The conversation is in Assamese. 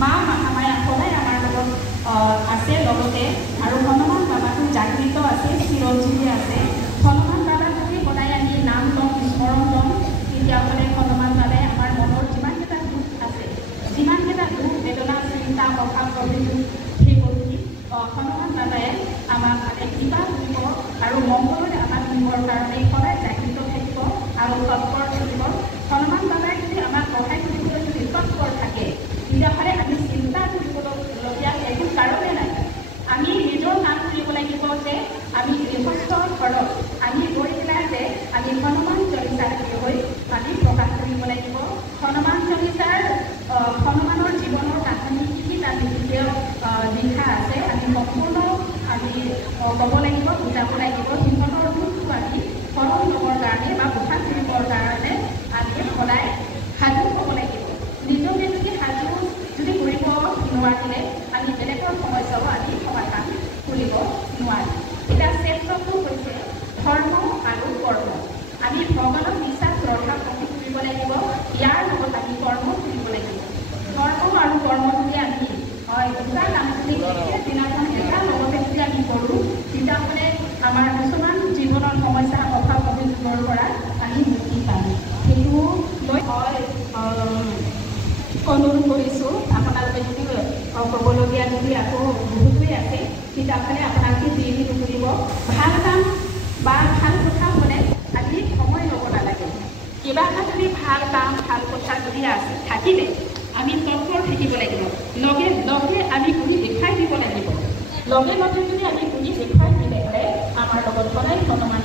মা মহামায়া সদায় আমাৰ লগত আছে লগতে আৰু হনুমান বাবাটো জাগৃত আছে চিৰঞ্জীৱী আছে হনুমান বাবা যদি সদায় আমি নাম ল'ম স্মৰণ ল'ম তেতিয়াহ'লে হনুমান বাবাই আমাৰ মনৰ যিমানকেইটা দুখ আছে যিমানকেইটা দুখ বেদনা চিন্তা অভাৱ অভিযোগ সেইবোৰ হনুমান বাবাই আমাক মানে কৃপা কৰিব আৰু মংগলত আমাক নিবৰ কাৰণে সদায় জাগৃত থাকিব আৰু তৎপৰ থাকিব হনুমান বাবাই যদি আমাক সহায় কৰিবলৈ যদি তৎপৰ থাকে তেতিয়াহ'লে আমি চিন্তা কৰিবলগীয়া একো কাৰণেই নাই আমি নিজৰ কাম কৰিব লাগিব যে আমি গৃহস্থ ঘৰত আমি গৈ পেলাই যে আমি হনুমান চলিচাৰ হৈ আমি প্ৰকাশ কৰিব লাগিব হনুমান চলিচাৰ হনুমানৰ জীৱনৰ কাহিনী কি তাত লিখা আছে আমি সম্পূৰ্ণ আমি ক'ব লাগিব বুজাব লাগিব সিহঁতৰ দুখটো আমি সৰল ল'বৰ কাৰণে বা বুঢ়া কৰিবৰ কাৰণে আমি সদায় সাজু হ'ব লাগিব নিজকে যদি সাজু যদি কৰিব নোৱাৰিলে আমি বেলেগৰ সমস্যাও আমি সমাধান কৰিব নোৱাৰিম এতিয়া শ্ৰেষ্ঠটো হৈছে ধৰ্ম আৰু কৰ্ম আমি ভগৱানক বিশ্বাস শ্ৰদ্ধা ভক্তি কৰিব লাগিব ইয়াৰ লগত আমি কৰ্ম কৰিব লাগিব ধৰ্ম আৰু কৰ্ম যদি আমি দুটা কাম যদি দিনাখন এটা লগতে যদি আমি কৰোঁ তেতিয়াহ'লে আমাৰ কিছুমান জীৱনৰ সমস্যা অভাৱ অভিযোগৰ পৰা আমি মুক্তি পাম সেইটো মই অনুৰোধ কৰিছোঁ আপোনালোকে যদি ক'বলগীয়া যদি আকৌ বহুতেই আছে তেতিয়াহ'লে আপোনালোকে দেৰি নকৰিব ভাল কাম বা ভাল কথা হ'লে আমি সময় ল'ব নালাগে কিবা এটা যদি ভাল কাম ভাল কথা যদি আছে থাকিলে আমি তৎপৰ থাকিব লাগিব লগে লগে আমি ঘূৰি দেখুৱাই দিব লাগিব লগে লগে যদি আমি ঘূৰি দেখুৱাই দিলে আমাৰ লগত সদায় হনুমান